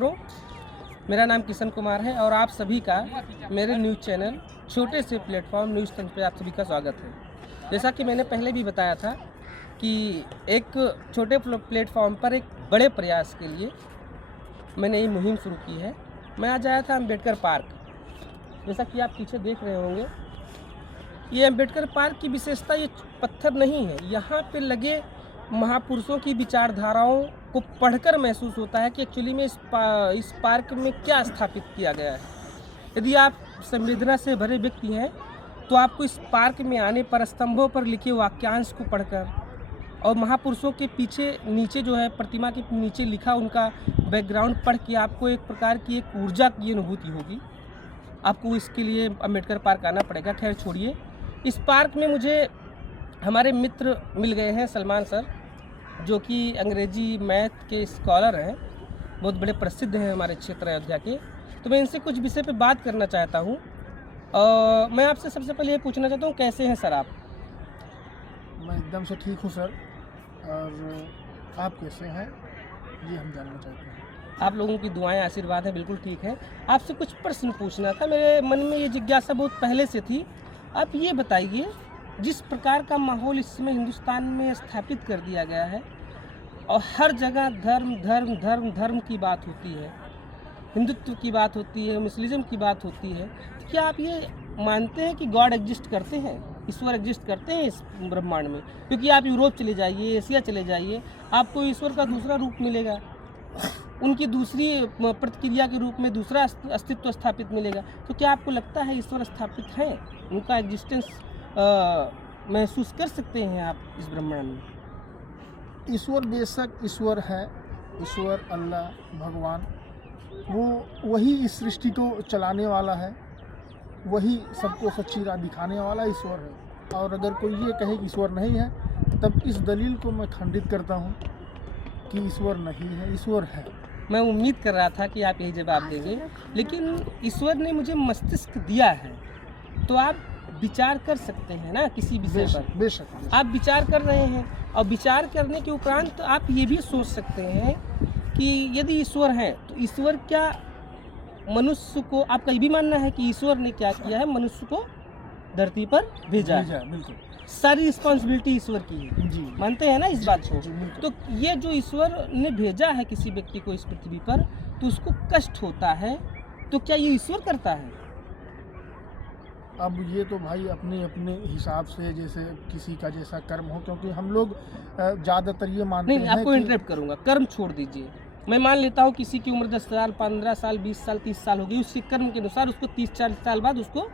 मित्रों, मेरा नाम किशन कुमार है और आप सभी का मेरे न्यूज़ चैनल छोटे से प्लेटफॉर्म न्यूज़ तंत्र पे आप सभी का स्वागत है। जैसा कि मैंने पहले भी बताया था कि एक छोटे प्लेटफॉर्म पर एक बड़े प्रयास के लिए मैंने ये मुहिम शुरू की है। मैं आज आया था अम्बेडकर पार्क। जैसा कि आप पीछे देख रहे होंगे, ये अम्बेडकर पार्क की विशेषता ये पत्थर नहीं है। यहाँ पे लगे महापुरुषों की विचारधाराओं को पढ़कर महसूस होता है कि एक्चुअली में इस पार्क में क्या स्थापित किया गया है। यदि आप संवेदना से भरे व्यक्ति हैं तो आपको इस पार्क में आने पर स्तंभों पर लिखे वाक्यांश को पढ़कर और महापुरुषों के पीछे नीचे जो है प्रतिमा के नीचे लिखा उनका बैकग्राउंड पढ़ के आपको एक प्रकार की एक ऊर्जा की अनुभूति होगी। आपको इसके लिए अम्बेडकर पार्क आना पड़ेगा। खैर छोड़िए, इस पार्क में मुझे हमारे मित्र मिल गए हैं, सलमान सर, जो कि अंग्रेजी मैथ के स्कॉलर हैं, बहुत बड़े प्रसिद्ध हैं हमारे क्षेत्र अयोध्या के। तो मैं इनसे कुछ विषय पे बात करना चाहता हूँ। मैं आपसे सबसे पहले ये पूछना चाहता हूँ, कैसे हैं सर आप? मैं एकदम से ठीक हूँ सर। और आप कैसे हैं ये हम जानना चाहते हैं। आप लोगों की दुआएं आशीर्वाद है, बिल्कुल ठीक है। आपसे कुछ प्रश्न पूछना था, मेरे मन में ये जिज्ञासा बहुत पहले से थी। आप ये बताइए, जिस प्रकार का माहौल इस समय हिंदुस्तान में स्थापित कर दिया गया है और हर जगह धर्म धर्म धर्म धर्म की बात होती है, हिंदुत्व की बात होती है, मुस्लिम की बात होती है, तो क्या आप ये मानते हैं कि गॉड एग्जिस्ट करते हैं, ईश्वर एग्जिस्ट करते हैं इस ब्रह्मांड में? क्योंकि आप यूरोप चले जाइए, एशिया चले जाइए, आपको ईश्वर का दूसरा रूप मिलेगा, उनकी दूसरी प्रतिक्रिया के रूप में दूसरा अस्तित्व स्थापित मिलेगा। तो क्या आपको लगता है ईश्वर स्थापित है, उनका एग्जिस्टेंस महसूस कर सकते हैं आप इस ब्रह्मांड में? ईश्वर बेशक ईश्वर है, ईश्वर अल्लाह भगवान, वो वही इस सृष्टि को चलाने वाला है, वही सबको सच्ची राह दिखाने वाला ईश्वर है। और अगर कोई ये कहे कि ईश्वर नहीं है, तब इस दलील को मैं खंडित करता हूँ कि ईश्वर नहीं है, ईश्वर है। मैं उम्मीद कर रहा था कि आप यही जवाब देंगे, लेकिन ईश्वर ने मुझे मस्तिष्क दिया है, तो आप विचार कर सकते हैं ना किसी विषय पर। बेशक आप विचार कर रहे हैं और विचार करने के उपरांत आप ये भी सोच सकते हैं कि यदि ईश्वर है तो ईश्वर क्या मनुष्य को, आपका ये भी मानना है कि ईश्वर ने क्या किया है, मनुष्य को धरती पर भेजा है, बिल्कुल सारी रिस्पॉन्सिबिलिटी ईश्वर की है जी। मानते हैं ना इस बात को? जी, तो ये जो ईश्वर ने भेजा है किसी व्यक्ति को इस पृथ्वी पर, तो उसको कष्ट होता है, तो क्या ये ईश्वर करता है? अब ये तो भाई अपने अपने हिसाब से, जैसे किसी का जैसा कर्म हो, क्योंकि हम लोग ज़्यादातर ये मानते नहीं, हैं आपको कि इंटरप्ट करूंगा, कर्म छोड़ दीजिए। मैं मान लेता हूँ किसी की उम्र 10 साल, 15 साल, 20 साल, 30 साल हो गई, उसके कर्म के अनुसार उसको 30-40 साल बाद उसको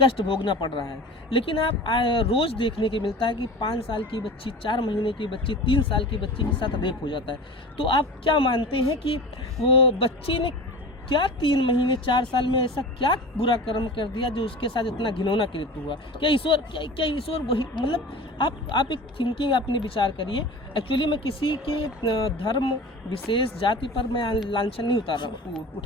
कष्ट भोगना पड़ रहा है। लेकिन आप रोज़ देखने के मिलता है कि 5 साल की बच्ची, 4 महीने की बच्ची, 3 साल की बच्ची के साथ रेप हो जाता है। तो आप क्या मानते हैं कि वो बच्ची ने क्या 3 महीने 4 साल में ऐसा क्या बुरा कर्म कर दिया जो उसके साथ इतना घिनौना कृत्य हुआ? क्या ईश्वर वही, मतलब आप एक थिंकिंग अपने विचार करिए। एक्चुअली मैं किसी के धर्म विशेष जाति पर मैं लांछन नहीं उठा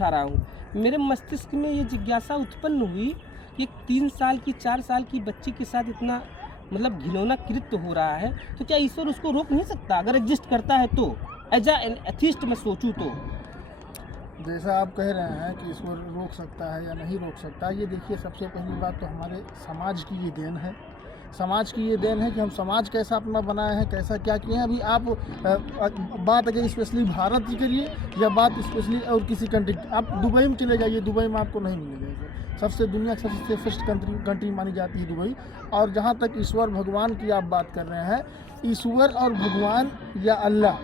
रहा हूँ। मेरे मस्तिष्क में ये जिज्ञासा उत्पन्न हुई कि 3 साल की 4 साल की बच्ची के साथ इतना मतलब घिनौना कृत्य हो रहा है, तो क्या ईश्वर उसको रोक नहीं सकता अगर एग्जिस्ट करता है तो? एज एन एथिस्ट मैं सोचूं तो जैसा आप कह रहे हैं कि ईश्वर रोक सकता है या नहीं रोक सकता, ये देखिए, सबसे पहली बात तो हमारे समाज की ये देन है। समाज की ये देन है कि हम समाज कैसा अपना बनाए हैं, कैसा क्या किए हैं। अभी आप बात अगर स्पेशली भारत की करिए या बात स्पेशली और किसी कंट्री, आप दुबई में चले जाइए, दुबई में आपको नहीं मिलेगा। सबसे दुनिया की सबसे सेफेस्ट कंट्री मानी जाती है दुबई। और जहाँ तक ईश्वर भगवान की आप बात कर रहे हैं, ईश्वर और भगवान या अल्लाह,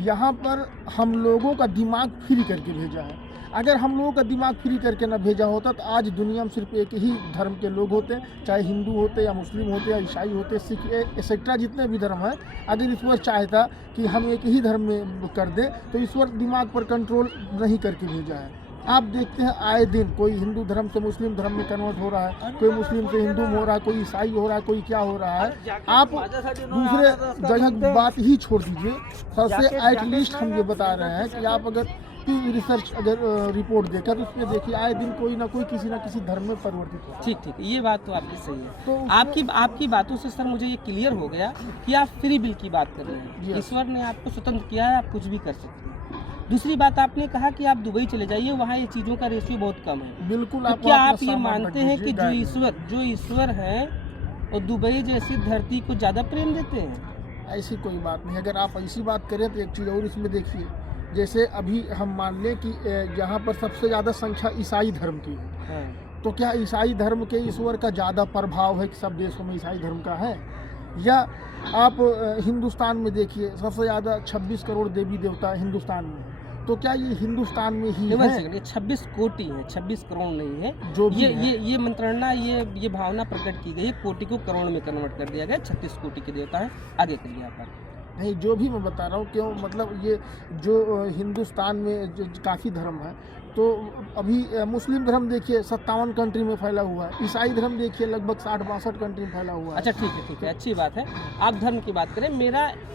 यहाँ पर हम लोगों का दिमाग फ्री करके भेजा है। अगर हम लोगों का दिमाग फ्री करके ना भेजा होता तो आज दुनिया में सिर्फ एक ही धर्म के लोग होते, चाहे हिंदू होते या मुस्लिम होते या ईसाई होते, सिख एक्सेट्रा जितने भी धर्म हैं। अगर ईश्वर चाहता कि हम एक ही धर्म में कर दें तो ईश्वर दिमाग पर कंट्रोल नहीं करके भेजा है। आप देखते हैं आए दिन कोई हिंदू धर्म से मुस्लिम धर्म में कन्वर्ट हो रहा है, कोई मुस्लिम से हिंदू में हो रहा है, कोई ईसाई हो रहा है, कोई क्या हो रहा है। आप दूसरे जगह की बात ही छोड़ दीजिए, सबसे एटलीस्ट हम ये बता रहे हैं कि आप अगर रिसर्च अगर रिपोर्ट देखा तो उसमें देखिए आए दिन कोई ना कोई किसी ना किसी धर्म में परिवर्तित हो। ठीक, ये बात तो आपकी सही है। तो आपकी बातों से सर मुझे ये क्लियर हो गया कि आप फ्री विल की बात कर रहे हैं। ईश्वर ने आपको स्वतंत्र किया है, आप कुछ भी कर सकते हैं। दूसरी बात आपने कहा कि आप दुबई चले जाइए, वहाँ ये चीज़ों का रेशियो बहुत कम है। बिल्कुल। तो आप क्या अपना आप ये सामान मानते रख हैं कि दीजिए, जो ईश्वर हैं और दुबई जैसी धरती को ज़्यादा प्रेम देते हैं? ऐसी कोई बात नहीं। अगर आप ऐसी बात करें तो एक चीज़ और इसमें देखिए, जैसे अभी हम मान लें कि यहाँ पर सबसे ज़्यादा संख्या ईसाई धर्म की है, हाँ। तो क्या ईसाई धर्म के ईश्वर का ज़्यादा प्रभाव है कि सब देशों में ईसाई धर्म का है? या आप हिंदुस्तान में देखिए, सबसे ज़्यादा 26 करोड़ देवी देवता हिंदुस्तान में है, तो क्या ये हिंदुस्तान में ही एक है? सेकंड, ये 26 कोटि है, 26 करोड़ नहीं है। जो भी ये है। ये मंत्रणा, ये भावना प्रकट की गई है, कोटि को करोड़ में कन्वर्ट कर दिया गया, 36 कोटि के देवता हैं। आगे करिए आप। नहीं, जो भी मैं बता रहा हूँ, क्यों मतलब ये जो हिंदुस्तान में जो काफ़ी धर्म है, तो अभी मुस्लिम धर्म देखिए 57 कंट्री में फैला हुआ है, ईसाई धर्म देखिए लगभग 60-62 कंट्री में फैला हुआ है। अच्छा ठीक है, अच्छी बात है। आप धर्म की बात करें,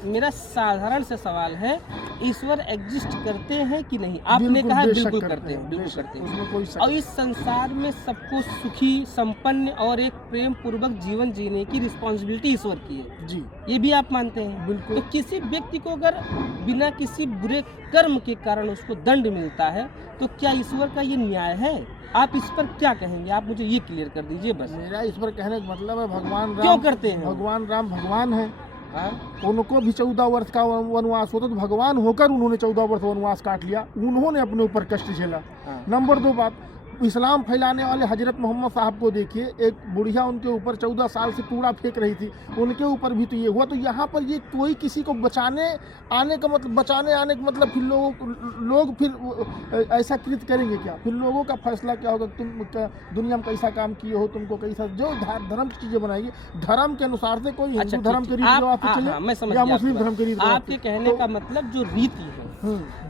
मेरा साधारण से सवाल है, ईश्वर एग्जिस्ट करते हैं कि नहीं? आपने कहा बेशक बिल्कुल करते हैं, बिल्कुल बेशक, करते हैं। उसमें कोई शक और नहीं। इस संसार में सबको सुखी, संपन्न और एक प्रेम पूर्वक जीवन जीने की रिस्पॉन्सिबिलिटी ईश्वर की है, जी ये भी आप मानते हैं? बिल्कुल। तो किसी व्यक्ति को अगर बिना किसी बुरे कर्म के कारण उसको दंड मिलता है, तो क्या ईश्वर का ये न्याय है? आप इस पर क्या कहेंगे? आप मुझे ये क्लियर कर दीजिए बस। मेरा इस पर कहने का मतलब है, भगवान क्यों राम करते हैं? भगवान राम भगवान है, हाँ? उनको भी 14 वर्ष का वनवास होता, तो भगवान होकर उन्होंने 14 वर्ष वनवास काट लिया, उन्होंने अपने ऊपर कष्ट झेला। हाँ। नंबर 2 बात, इस्लाम फैलाने वाले हजरत मोहम्मद साहब को देखिए, एक बुढ़िया उनके ऊपर 14 साल से कूड़ा फेंक रही थी, उनके ऊपर भी तो ये हुआ। तो यहाँ पर ये कोई किसी को बचाने आने का मतलब फिर लोग फिर ऐसा कृत करेंगे क्या? फिर लोगों का फैसला क्या होगा? तुम दुनिया में कैसा काम किए हो, तुमको कैसा, जो धर्म की चीज़ें बनाएगी धर्म के अनुसार से, कोई अच्छा, हिंदू धर्म के रीत रिवाज से चले मैं समझ या गया मुस्लिम आपकी धर्म के रीत रिवाज आपके से। कहने तो- का मतलब जो रीति है,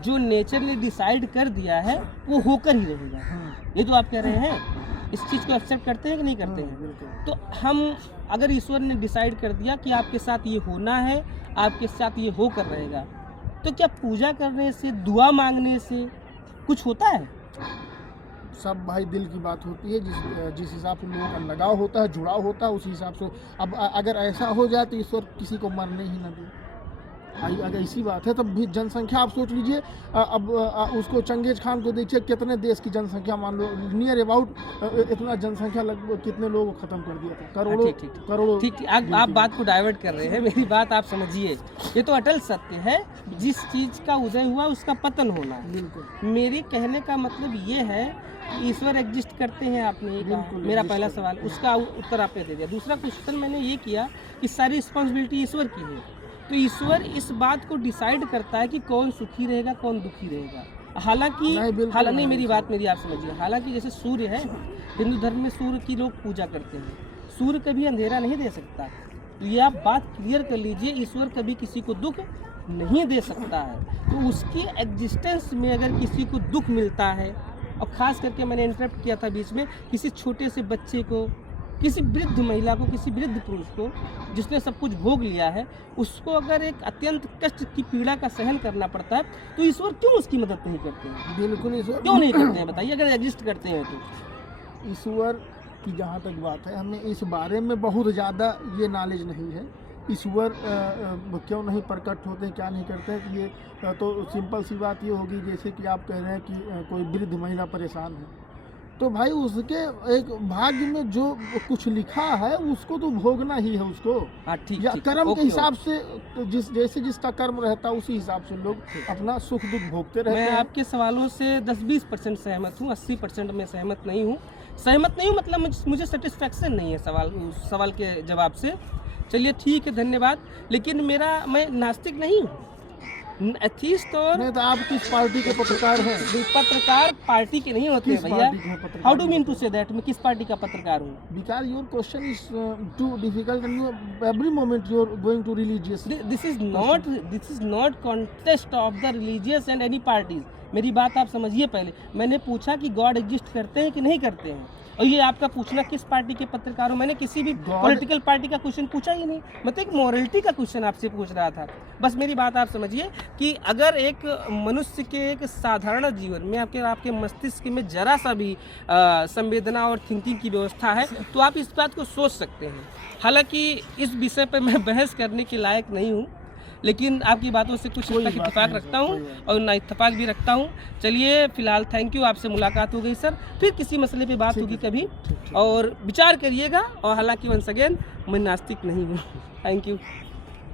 जो नेचर ने डिसाइड कर दिया है, वो होकर ही रहेगा, ये तो आप कह रहे हैं। इस चीज़ को एक्सेप्ट करते हैं कि नहीं करते हैं? बिल्कुल। तो हम, अगर ईश्वर ने डिसाइड कर दिया कि आपके साथ ये होना है, आपके साथ ये होकर रहेगा, तो क्या पूजा करने से, दुआ मांगने से कुछ होता है? सब भाई दिल की बात होती है, जिस हिसाब से लोगों का लगाव होता है, जुड़ाव होता है, उसी हिसाब से। अब अगर ऐसा हो जाए तो ईश्वर किसी को मरने ही ना दे। अगर ऐसी बात है, तब भी जनसंख्या आप सोच लीजिए, अब उसको चंगेज खान को देखिए, कितने देश की जनसंख्या, मान लो नियर अबाउट इतना जनसंख्या, लगभग कितने लोगों को खत्म कर दिया था, करोड़ों करोड़ों। ठीक, आप बात को डाइवर्ट कर रहे हैं, मेरी बात आप समझिए। ये तो अटल सत्य है, जिस चीज़ का उदय हुआ उसका पतन होना है। बिल्कुल। मेरे कहने का मतलब ये है कि ईश्वर एग्जिस्ट करते हैं, आपने ये कहा। बिल्कुल, मेरा exist पहला करते सवाल, उसका उत्तर आपने दे दिया। दूसरा क्वेश्चन मैंने ये किया कि सारी रिस्पॉन्सिबिलिटी ईश्वर की है, तो ईश्वर इस बात को डिसाइड करता है कि कौन सुखी रहेगा, कौन दुखी रहेगा। हालांकि नहीं, मेरी बात आप समझिए। हालांकि जैसे सूर्य है, हिंदू धर्म में सूर्य की लोग पूजा करते हैं, सूर्य कभी अंधेरा नहीं दे सकता। ये आप बात क्लियर कर लीजिए, ईश्वर कभी किसी को दुख नहीं दे सकता है। तो उसकी एग्जिस्टेंस में अगर किसी को दुख मिलता है, और ख़ास करके मैंने इंटरप्ट किया था बीच में, किसी छोटे से बच्चे को, किसी वृद्ध महिला को, किसी वृद्ध पुरुष को जिसने सब कुछ भोग लिया है, उसको अगर एक अत्यंत कष्ट की पीड़ा का सहन करना पड़ता है, तो ईश्वर क्यों उसकी मदद नहीं करते हैं? बिल्कुल ईश्वर क्यों नहीं करते हैं, बताइए, अगर एग्जिस्ट करते हैं तो। ईश्वर की जहाँ तक बात है, हमें इस बारे में बहुत ज़्यादा ये नॉलेज नहीं है। ईश्वर क्यों नहीं प्रकट होते, क्या नहीं करते, ये तो सिंपल सी बात ये होगी, जैसे कि आप कह रहे हैं कि कोई वृद्ध महिला परेशान है, तो भाई उसके एक भाग्य में जो कुछ लिखा है उसको तो भोगना ही है उसको। हाँ, ठीक, या ठीक, कर्म ओके, के हिसाब से, जैसे जिसका कर्म रहता है उसी हिसाब से लोग अपना सुख दुख भोगते रहते मैं हैं। आपके सवालों से 10-20% सहमत हूँ, 80% में सहमत नहीं हूँ। मतलब मुझे सेटिस्फैक्शन नहीं है सवाल के जवाब से। चलिए ठीक है, धन्यवाद। लेकिन मैं नास्तिक नहीं हूँ, एथीस्ट। और नहीं तो आप किस पार्टी के पत्रकार हैं? पत्रकार पार्टी के नहीं होते किस भैया। पार्टी के पत्रकार? How do mean to say that? मैं किस पार्टी का पत्रकार हूँ? Because your question is too difficult and every moment you are going to religious. This is not contest of the religious and any parties. मेरी बात आप समझिए। पहले मैंने पूछा कि गॉड एग्जिस्ट करते हैं कि नहीं करते हैं, और ये आपका पूछना किस पार्टी के पत्रकार हो। मैंने किसी भी पॉलिटिकल पार्टी का क्वेश्चन पूछा ही नहीं, मैं तो एक मॉरलिटी का क्वेश्चन आपसे पूछ रहा था। बस मेरी बात आप समझिए कि अगर एक मनुष्य के एक साधारण जीवन में आपके मस्तिष्क में जरा सा भी संवेदना और थिंकिंग की व्यवस्था है, तो आप इस बात को सोच सकते हैं। हालांकि इस विषय पर मैं बहस करने के लायक नहीं हूँ, लेकिन आपकी बातों से कुछ हद कोई तक बात इत्तेफाक नहीं रखता सर, हूँ कोई बात और ना इत्तेफाक भी रखता हूँ। चलिए फिलहाल थैंक यू, आपसे मुलाकात हो गई सर, फिर किसी मसले पे बात ठीक होगी है, कभी, ठीक। और विचार करिएगा। और हालांकि वंस अगेन मैं नास्तिक नहीं हूँ। Thank you.